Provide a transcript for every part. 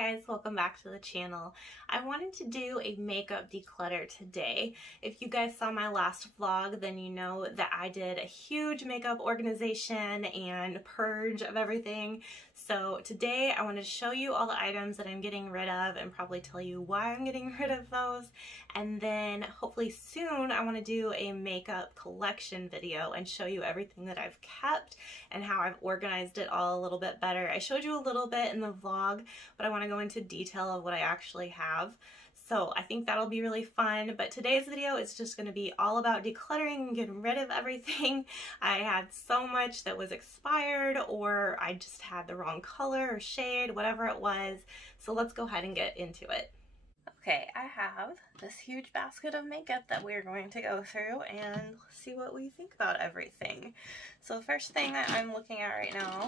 Hi guys, welcome back to the channel. I wanted to do a makeup declutter today. If you guys saw my last vlog, then you know that I did a huge makeup organization and purge of everything. So today I want to show you all the items that I'm getting rid of and probably tell you why I'm getting rid of those. And then hopefully soon I want to do a makeup collection video and show you everything that I've kept and how I've organized it all a little bit better. I showed you a little bit in the vlog, but I want to go into detail of what I actually have. So I think that'll be really fun, but today's video is just going to be all about decluttering and getting rid of everything. I had so much that was expired, or I just had the wrong color or shade, whatever it was. So let's go ahead and get into it. Okay, I have this huge basket of makeup that we're going to go through and see what we think about everything. So the first thing that I'm looking at right now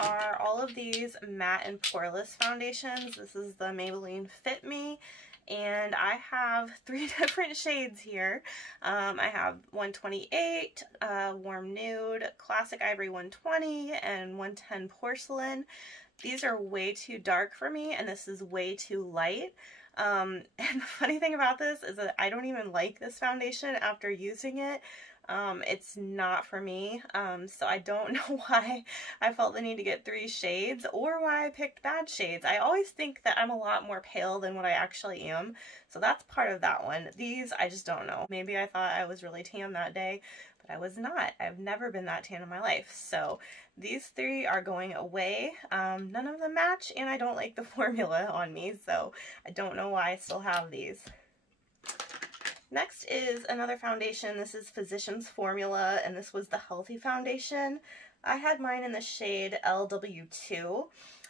are all of these matte and poreless foundations. This is the Maybelline Fit Me, and I have 3 different shades here. I have 128, Warm Nude, Classic Ivory 120, and 110 Porcelain. These are way too dark for me, and this is way too light. And the funny thing about this is that I don't even like this foundation after using it. It's not for me, so I don't know why I felt the need to get 3 shades or why I picked bad shades. I always think that I'm a lot more pale than what I actually am, so that's part of that one. These, I just don't know. Maybe I thought I was really tan that day, but I was not. I've never been that tan in my life, so these 3 are going away. None of them match, and I don't like the formula on me, so I don't know why I still have these. Next is another foundation. This is Physicians Formula, and this was the Healthy Foundation. I had mine in the shade LW2,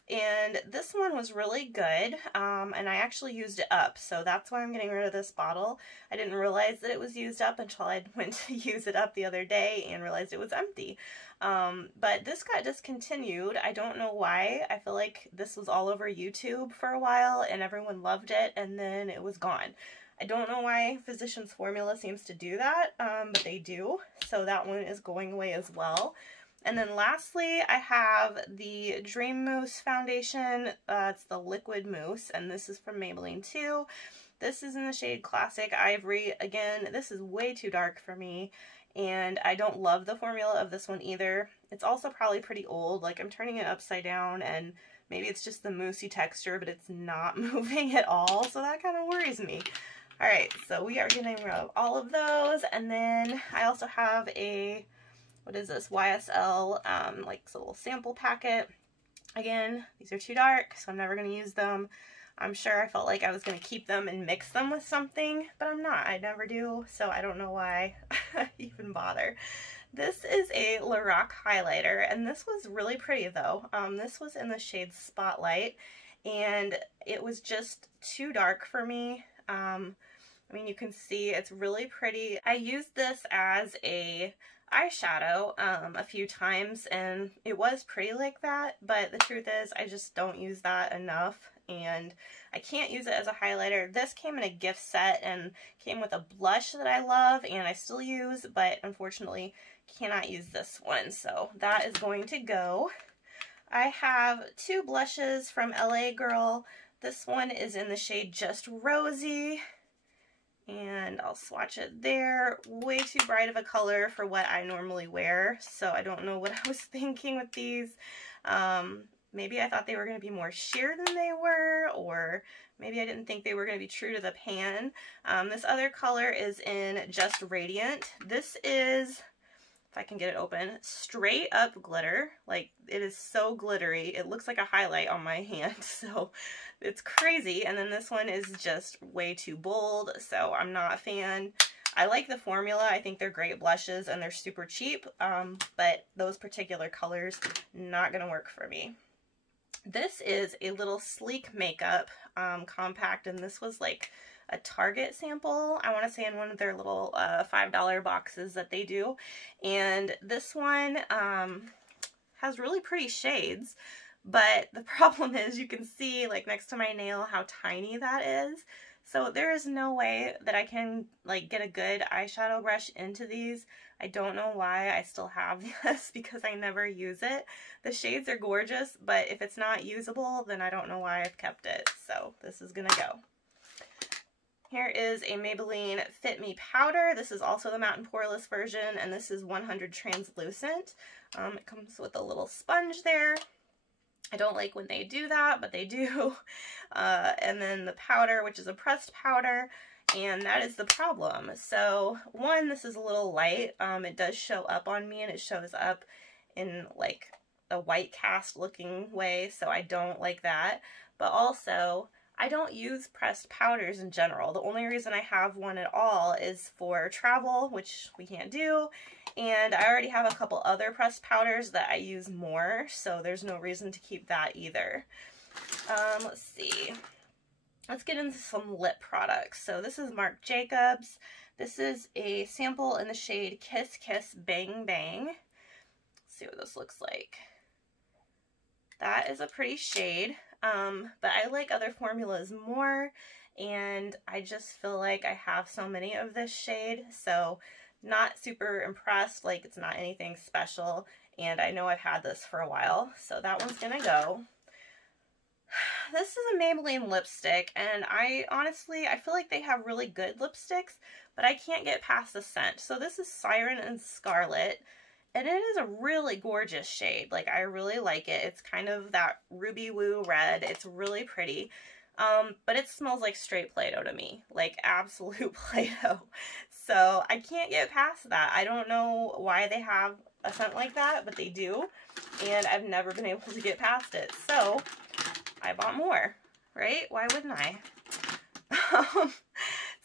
and this one was really good, and I actually used it up, so that's why I'm getting rid of this bottle. I didn't realize that it was used up until I went to use it up the other day and realized it was empty. But this got discontinued. I don't know why. I feel like this was all over YouTube for a while, and everyone loved it, and then it was gone. I don't know why Physicians Formula seems to do that, but they do. So that one is going away as well. And then lastly, I have the Dream Mousse foundation. It's the Liquid Mousse, and this is from Maybelline too. This is in the shade Classic Ivory. Again, this is way too dark for me, and I don't love the formula of this one either. It's also probably pretty old. Like, I'm turning it upside down, and maybe it's just the moussey texture, but it's not moving at all, so that kind of worries me. Alright, so we are getting rid of all of those, and then I also have a, what is this, YSL, like a little sample packet. Again, these are too dark, so I'm never going to use them. I'm sure I felt like I was going to keep them and mix them with something, but I'm not. I never do, so I don't know why I even bother. This is a Lorac highlighter, and this was really pretty though. This was in the shade Spotlight, and it was just too dark for me. I mean, you can see it's really pretty. I used this as a eyeshadow a few times, and it was pretty like that, but the truth is I just don't use that enough, and I can't use it as a highlighter. This came in a gift set and came with a blush that I love and I still use, but unfortunately cannot use this one, so that is going to go. I have 2 blushes from LA Girl. This one is in the shade Just Rosy, and I'll swatch it there. Way too bright of a color for what I normally wear, so I don't know what I was thinking with these. Maybe I thought they were going to be more sheer than they were, or maybe I didn't think they were going to be true to the pan. This other color is in Just Radiant. This is, if I can get it open, straight up glitter. Like, it is so glittery. It looks like a highlight on my hand, so it's crazy. And then this one is just way too bold, so I'm not a fan. I like the formula. I think they're great blushes and they're super cheap, but those particular colors, not gonna work for me. This is a little Sleek Makeup compact, and this was like a Target sample, I want to say, in one of their little $5 boxes that they do. And this one has really pretty shades, but the problem is you can see, like, next to my nail how tiny that is. So there is no way that I can like get a good eyeshadow brush into these. I don't know why I still have this because I never use it. The shades are gorgeous, but if it's not usable, then I don't know why I've kept it. So this is gonna go. Here is a Maybelline Fit Me powder. This is also the matte and poreless version, and this is 100 translucent. It comes with a little sponge there. I don't like when they do that, but they do. And then the powder, which is a pressed powder, and that is the problem. So one, this is a little light. It does show up on me, and it shows up in like a white cast looking way, so I don't like that. But also, I don't use pressed powders in general. The only reason I have one at all is for travel, which we can't do, and I already have a couple other pressed powders that I use more, so there's no reason to keep that either. Let's see. Let's get into some lip products. So this is Marc Jacobs. This is a sample in the shade Kiss Kiss Bang Bang. Let's see what this looks like. That is a pretty shade. But I like other formulas more, and I just feel like I have so many of this shade, so not super impressed. Like, it's not anything special, and I know I've had this for a while, so that one's gonna go. This is a Maybelline lipstick, and I feel like they have really good lipsticks, but I can't get past the scent. So this is Siren and Scarlet. And it is a really gorgeous shade. Like, I really like it. It's kind of that ruby woo red. It's really pretty. But it smells like straight Play-Doh to me. Like, absolute Play-Doh. So I can't get past that. I don't know why they have a scent like that, but they do. And I've never been able to get past it. So I bought more, right? Why wouldn't I?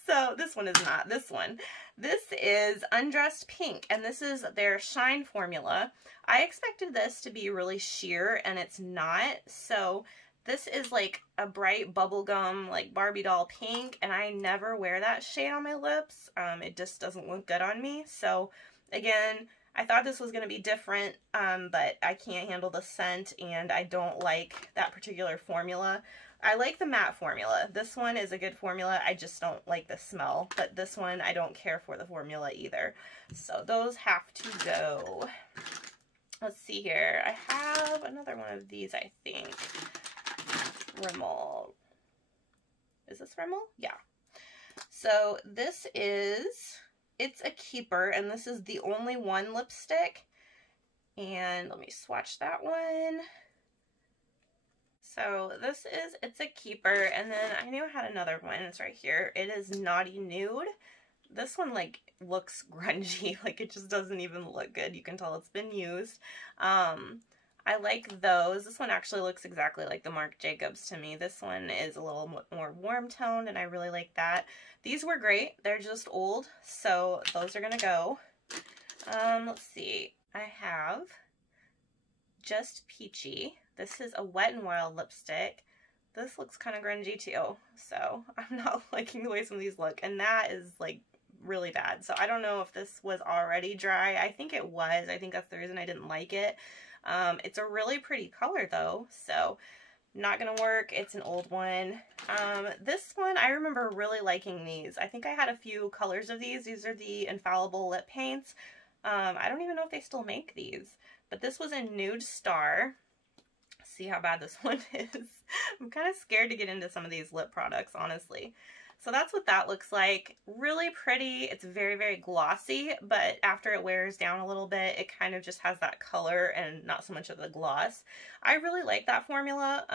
So this one is not this one. This is Undressed Pink, and this is their Shine formula. I expected this to be really sheer, and it's not. So this is like a bright bubblegum, like Barbie doll pink, and I never wear that shade on my lips. It just doesn't look good on me. So again, I thought this was going to be different, but I can't handle the scent, and I don't like that particular formula. I like the matte formula. This one is a good formula. I just don't like the smell. But this one, I don't care for the formula either. So those have to go. Let's see here. I have another one of these, I think. Rimmel. Is this Rimmel? Yeah. So this is, it's a keeper, and this is the only one lipstick. And let me swatch that one. So this is, it's a keeper, and then I knew I had another one. It's right here. It is Naughty Nude. This one like looks grungy, like it just doesn't even look good. You can tell it's been used. I like those. This one actually looks exactly like the Marc Jacobs to me. This one is a little more warm toned, and I really like that. These were great. They're just old, so those are gonna go. Let's see. I have Just Peachy. This is a Wet n Wild lipstick. This looks kind of grungy too, so I'm not liking the way some of these look, and that is like really bad. So I don't know if this was already dry. I think it was. I think that's the reason I didn't like it. It's a really pretty color though, so not gonna work. It's an old one. This one, I remember really liking these. I think I had a few colors of these. These are the Infallible lip paints. I don't even know if they still make these, but this was in Nude Star. See how bad this one is. I'm kind of scared to get into some of these lip products, honestly. So that's what that looks like. Really pretty. It's very, very glossy, but after it wears down a little bit, it kind of just has that color and not so much of the gloss. I really like that formula.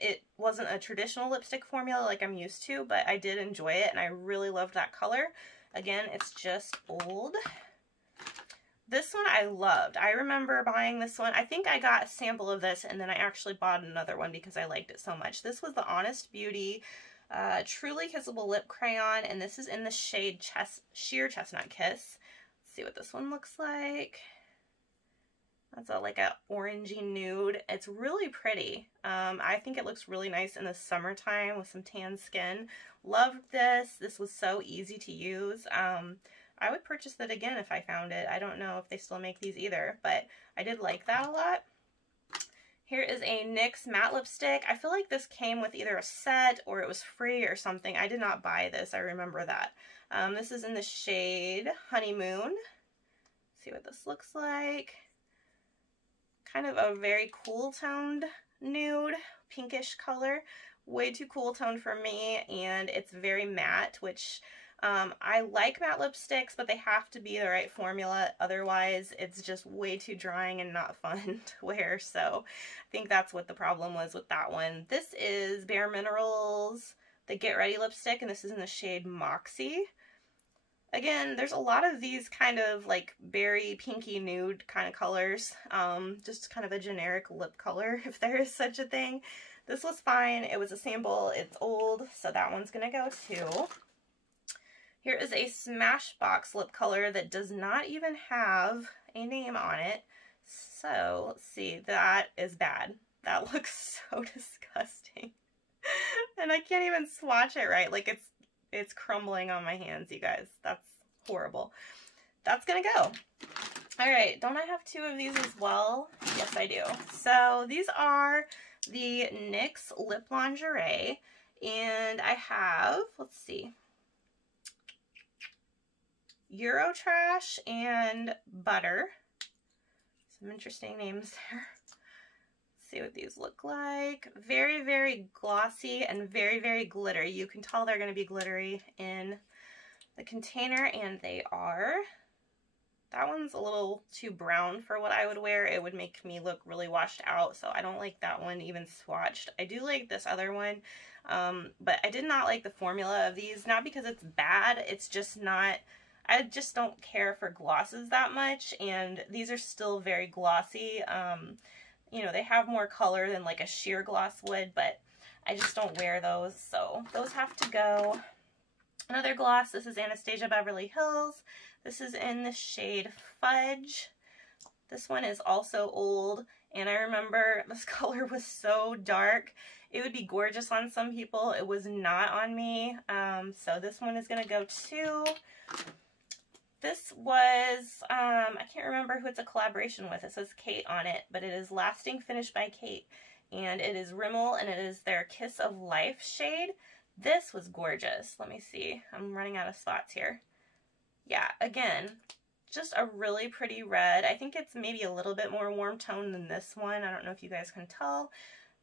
It wasn't a traditional lipstick formula like I'm used to, but I did enjoy it, and I really loved that color. Again, it's just old. This one I loved. I remember buying this one. I think I got a sample of this, and then I actually bought another one because I liked it so much. This was the Honest Beauty Truly Kissable Lip Crayon, and this is in the shade Sheer Chestnut Kiss. Let's see what this one looks like. That's like a orangey nude. It's really pretty. I think it looks really nice in the summertime with some tan skin. Loved this. This was so easy to use. I would purchase it again if I found it. I don't know if they still make these either, but I did like that a lot. Here is a NYX matte lipstick. I feel like this came with either a set or it was free or something. I did not buy this, I remember that. This is in the shade Honeymoon. See what this looks like. Kind of a very cool toned nude, pinkish color. Way too cool toned for me, and it's very matte, which I like matte lipsticks, but they have to be the right formula. Otherwise, it's just way too drying and not fun to wear. So I think that's what the problem was with that one. This is Bare Minerals, the Get Ready lipstick, and this is in the shade Moxie. Again, there's a lot of these kind of like berry pinky nude kind of colors. Just kind of a generic lip color, if there is such a thing. This was fine. It was a sample. It's old, so that one's gonna go too. Here is a Smashbox lip color that does not even have a name on it. So, let's see, that is bad. That looks so disgusting. And I can't even swatch it right. Like, it's crumbling on my hands, you guys. That's horrible. That's gonna go. All right, don't I have two of these as well? Yes, I do. So, these are the NYX Lip Lingerie. And I have, let's see, Eurotrash and Butter. Some interesting names there. Let's see what these look like. Very, very glossy and very, very glittery. You can tell they're going to be glittery in the container, and they are. That one's a little too brown for what I would wear. It would make me look really washed out, so I don't like that one even swatched. I do like this other one, but I did not like the formula of these. Not because it's bad, it's just not... I just don't care for glosses that much, and these are still very glossy. You know, they have more color than like a sheer gloss would, but I just don't wear those, so those have to go. Another gloss, this is Anastasia Beverly Hills. This is in the shade Fudge. This one is also old, and I remember this color was so dark. It would be gorgeous on some people. It was not on me, so this one is going to go too. This was, I can't remember who it's a collaboration with. It says Kate on it, but it is Lasting Finish by Kate. And it is Rimmel, and it is their Kiss of Life shade. This was gorgeous. Let me see. I'm running out of spots here. Yeah, again, just a really pretty red. I think it's maybe a little bit more warm tone than this one. I don't know if you guys can tell.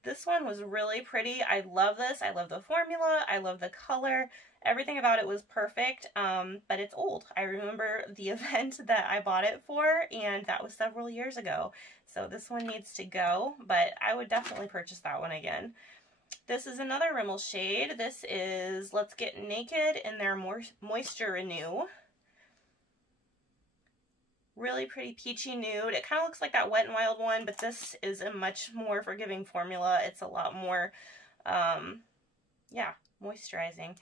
This one was really pretty. I love this. I love the formula. I love the color. Everything about it was perfect, but it's old. I remember the event that I bought it for, and that was several years ago. So this one needs to go, but I would definitely purchase that one again. This is another Rimmel shade. This is Let's Get Naked in their Moisture Renew. Really pretty peachy nude. It kind of looks like that Wet n Wild one, but this is a much more forgiving formula. It's a lot more, yeah, moisturizing.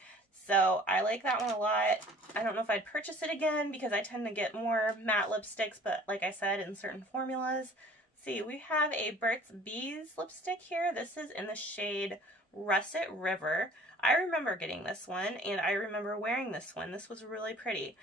So I like that one a lot. I don't know if I'd purchase it again because I tend to get more matte lipsticks, but like I said, in certain formulas. See, we have a Burt's Bees lipstick here. This is in the shade Russet River. I remember getting this one, and I remember wearing this one. This was really pretty.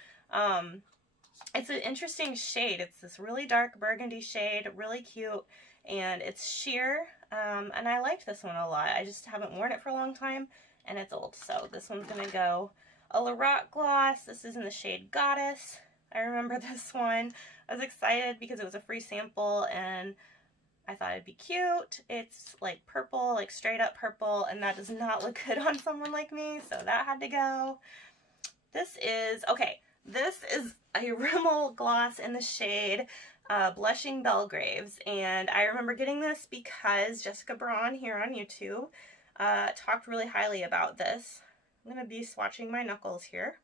It's an interesting shade. It's this really dark burgundy shade, really cute, and it's sheer, and I liked this one a lot. I just haven't worn it for a long time, and it's old, so this one's gonna go. A Lorac gloss. This is in the shade Goddess. I remember this one. I was excited because it was a free sample, and I thought it'd be cute. It's like purple, like straight up purple, and that does not look good on someone like me, so that had to go. This is, okay, this is a Rimmel gloss in the shade Blushing Belgraves, and I remember getting this because Jessica Braun here on YouTube talked really highly about this. I'm going to be swatching my knuckles here.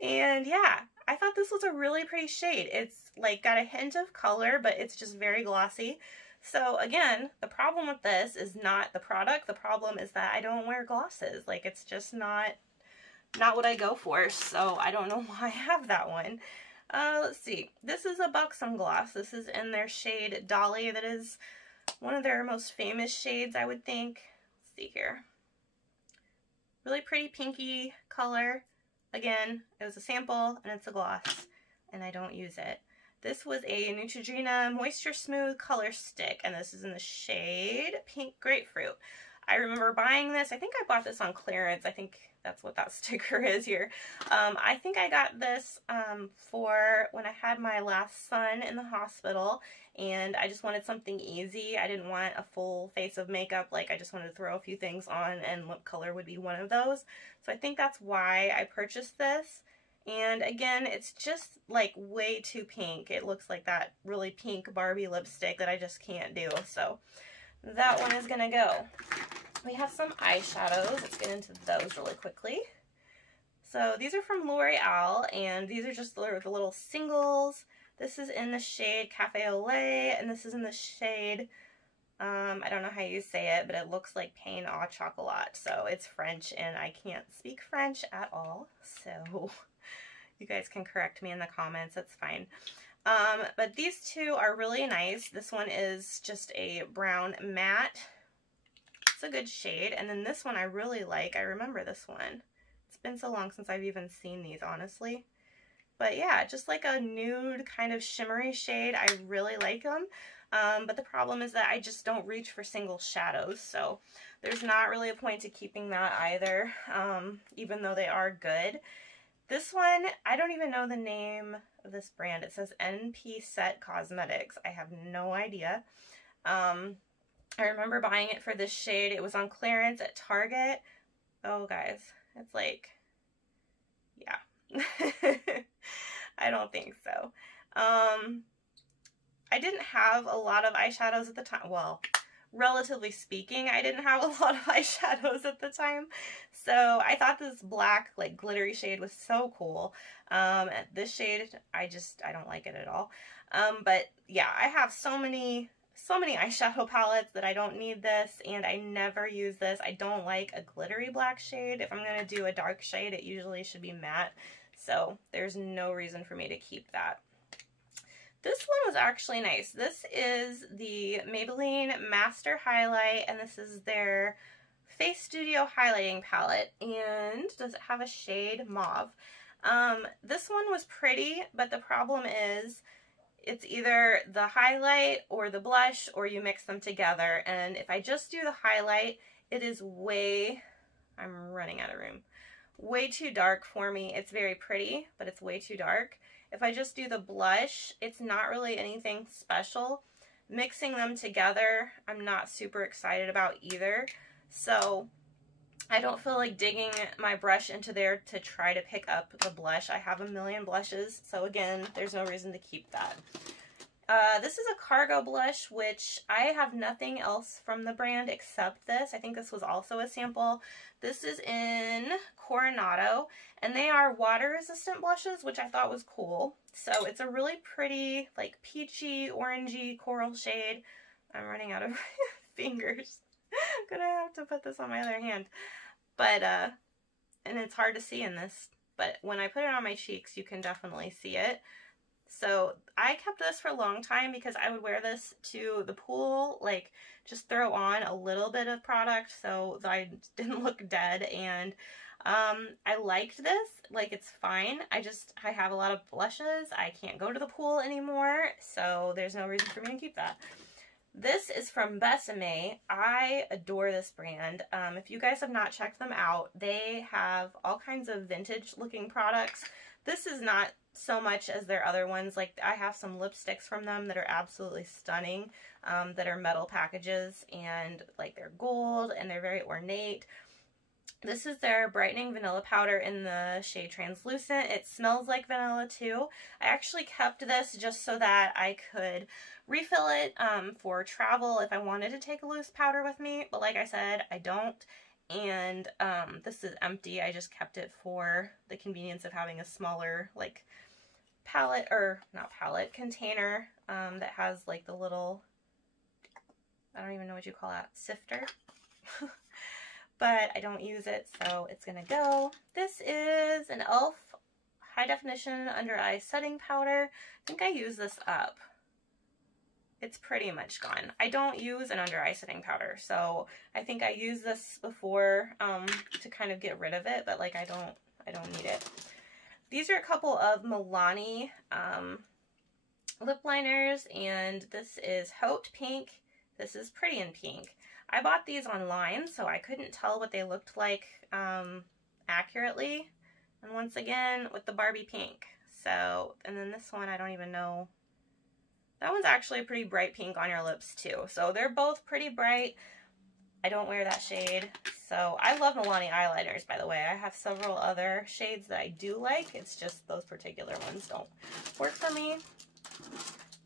And yeah, I thought this was a really pretty shade. It's like got a hint of color, but it's just very glossy. So again, the problem with this is not the product. The problem is that I don't wear glosses. Like, it's just not what I go for. So I don't know why I have that one. Let's see. This is a Buxom gloss. This is in their shade Dolly. That is one of their most famous shades, I would think. Let's see here. Really pretty pinky color. Again, it was a sample and it's a gloss, and I don't use it. This was a Neutrogena Moisture Smooth Color Stick, and this is in the shade Pink Grapefruit. I remember buying this. I think I bought this on clearance. I think that's what that sticker is here. I think I got this for when I had my last son in the hospital, and I just wanted something easy. I didn't want a full face of makeup. Like, I just wanted to throw a few things on, and lip color would be one of those. So I think that's why I purchased this. And again, it's just like way too pink. It looks like that really pink Barbie lipstick that I just can't do. So that one is gonna go. We have some eyeshadows. Let's get into those really quickly. So these are from L'Oreal, and these are just the little singles. This is in the shade Cafe au Lait, and this is in the shade, I don't know how you say it, but it looks like Pain au Chocolat. So it's French, and I can't speak French at all, so you guys can correct me in the comments, that's fine. But these two are really nice. This one is just a brown matte. It's a good shade. And then this one I really like. I remember this one. It's been so long since I've even seen these, honestly. But yeah, just like a nude kind of shimmery shade. I really like them. But the problem is that I just don't reach for single shadows. So there's not really a point to keeping that either, even though they are good. This one, I don't even know the name of this brand. It says NP Set Cosmetics. I have no idea. I remember buying it for this shade. It was on clearance at Target. Oh, guys, it's like, yeah. I don't think so. I didn't have a lot of eyeshadows at the time. Well, relatively speaking, I didn't have a lot of eyeshadows at the time. So I thought this black, like, glittery shade was so cool. This shade, I don't like it at all. But yeah, I have so many eyeshadow palettes that I don't need this, and I never use this. I don't like a glittery black shade. If I'm going to do a dark shade, it usually should be matte. So there's no reason for me to keep that. This one was actually nice. This is the Maybelline Master Highlight, and this is their Face Studio Highlighting Palette. And does it have a shade Mauve? This one was pretty, but the problem is it's either the highlight or the blush, or you mix them together. And if I just do the highlight, it is I'm running out of room, way too dark for me. It's very pretty, but it's way too dark. If I just do the blush, it's not really anything special. Mixing them together, I'm not super excited about either. So I don't feel like digging my brush into there to try to pick up the blush. I have a million blushes, so again, there's no reason to keep that. This is a Cargo blush, which I have nothing else from the brand except this. I think this was also a sample. This is in Coronado, and they are water-resistant blushes, which I thought was cool. So it's a really pretty, like, peachy, orangey, coral shade. I'm running out of fingers. I'm gonna have to put this on my other hand. But, and it's hard to see in this, but when I put it on my cheeks, you can definitely see it. So I kept this for a long time because I would wear this to the pool, like just throw on a little bit of product so that I didn't look dead. And I liked this, like it's fine. I have a lot of blushes. I can't go to the pool anymore, so there's no reason for me to keep that. This is from Besame. I adore this brand. If you guys have not checked them out, they have all kinds of vintage looking products. This is not so much as their other ones. Like, I have some lipsticks from them that are absolutely stunning, that are metal packages, and like they're gold and they're very ornate. This is their brightening vanilla powder in the shade Translucent. It smells like vanilla too. I actually kept this just so that I could refill it for travel if I wanted to take a loose powder with me, but like I said, I don't. And this is empty. I just kept it for the convenience of having a smaller, like, palette, or not palette, container that has like the little, I don't even know what you call that, sifter. But I don't use it, so it's gonna go. This is an e.l.f. High Definition Under Eye Setting Powder. I think I use this up. It's pretty much gone. I don't use an under eye setting powder, so I think I used this before to kind of get rid of it, but like I don't need it. These are a couple of Milani lip liners, and this is Haute Pink. This is Pretty in Pink. I bought these online, so I couldn't tell what they looked like accurately. And once again, with the Barbie pink. So, and then this one, I don't even know. That one's actually a pretty bright pink on your lips too. So they're both pretty bright. I don't wear that shade. So I love Milani eyeliners, by the way. I have several other shades that I do like. It's just those particular ones don't work for me.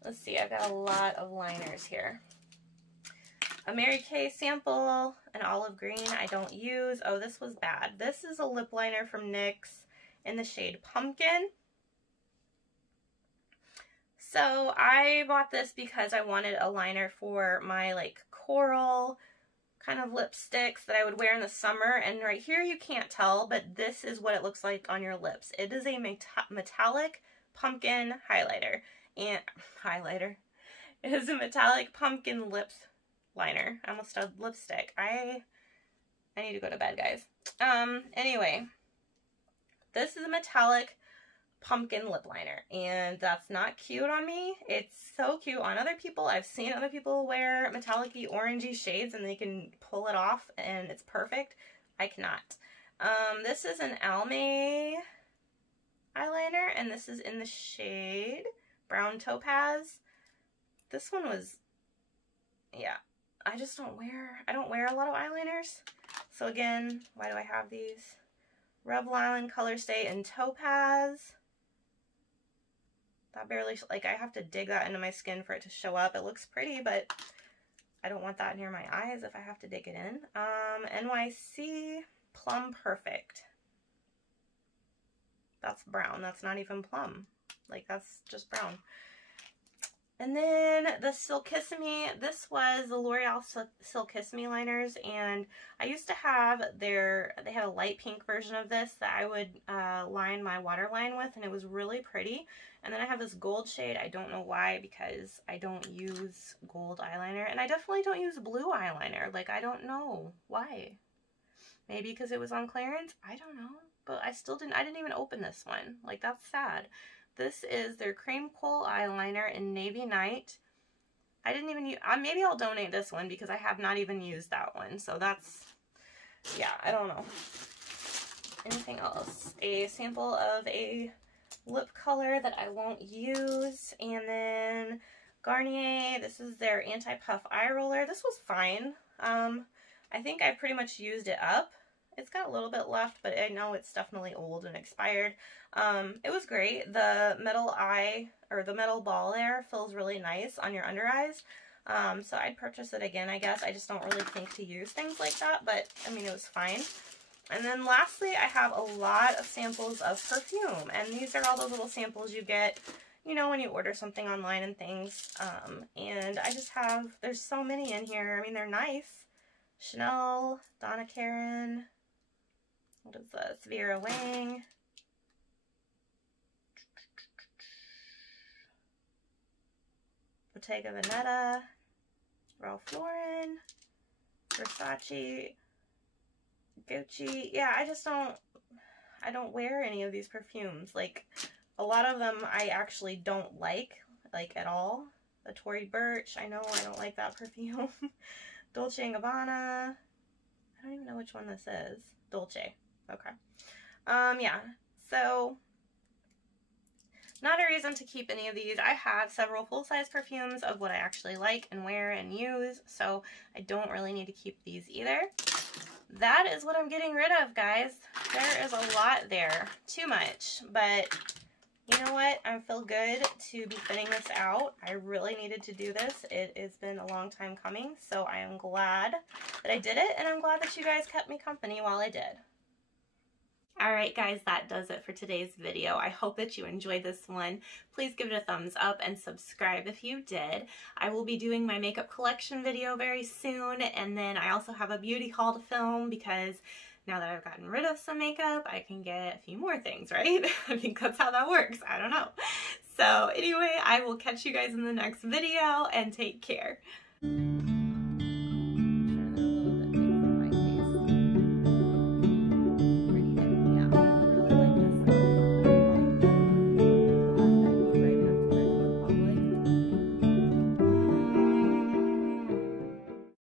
Let's see, I've got a lot of liners here. A Mary Kay sample, an olive green I don't use. Oh, this was bad. This is a lip liner from NYX in the shade Pumpkin. So I bought this because I wanted a liner for my like coral kind of lipsticks that I would wear in the summer. And right here you can't tell, but this is what it looks like on your lips. It is a metallic pumpkin highlighter. And it is a metallic pumpkin lip liner. I almost said lipstick. I need to go to bed, guys. Anyway, this is a metallic pumpkin lip liner, and that's not cute on me. It's so cute on other people. I've seen other people wear metallic-y orangey shades and they can pull it off and it's perfect. I cannot. This is an Almay eyeliner, and this is in the shade Brown Topaz. This one was, yeah, I don't wear a lot of eyeliners. So again, why do I have these? Revlon Color Stay in Topaz. That barely, like, I have to dig that into my skin for it to show up. It looks pretty, but I don't want that near my eyes if I have to dig it in. NYC Plum Perfect. That's brown. That's not even plum. Like, that's just brown. And then the Silkissime, this was the L'Oreal Silkissime liners, and I used to have they had a light pink version of this that I would line my waterline with, and it was really pretty. And then I have this gold shade. I don't know why, because I don't use gold eyeliner, and I definitely don't use blue eyeliner. Like, I don't know why. Maybe because it was on clearance? I don't know. But I didn't even open this one. Like, that's sad. This is their Cream Coal eyeliner in Navy Night. I didn't even use, maybe I'll donate this one because I have not even used that one. So that's, yeah, I don't know. Anything else? A sample of a lip color that I won't use. And then Garnier, this is their Anti-Puff Eye Roller. This was fine. I think I pretty much used it up. It's got a little bit left, but I know it's definitely old and expired. It was great. The metal eye, or the metal ball there, feels really nice on your under eyes. So I'd purchase it again, I guess. I just don't really think to use things like that, but I mean, it was fine. And then lastly, I have a lot of samples of perfume, and these are all the little samples you get, you know, when you order something online and things. And I just have, there's so many in here. I mean, they're nice. Chanel, Donna Karan, what is this? Vera Wang. Bottega Veneta, Ralph Lauren, Versace, Gucci. Yeah, I don't wear any of these perfumes. Like, a lot of them I actually don't like at all. The Tory Burch, I know I don't like that perfume. Dolce & Gabbana. I don't even know which one this is. Dolce. Okay. Yeah. So, not a reason to keep any of these. I have several full-size perfumes of what I actually like and wear and use, so I don't really need to keep these either. That is what I'm getting rid of, guys. There is a lot there. Too much. But you know what? I feel good to be thinning this out. I really needed to do this. It has been a long time coming, so I am glad that I did it, and I'm glad that you guys kept me company while I did. Alright guys, that does it for today's video. I hope that you enjoyed this one. Please give it a thumbs up and subscribe if you did. I will be doing my makeup collection video very soon, and then I also have a beauty haul to film because now that I've gotten rid of some makeup, I can get a few more things, right? I think that's how that works. I don't know. So anyway, I will catch you guys in the next video, and take care.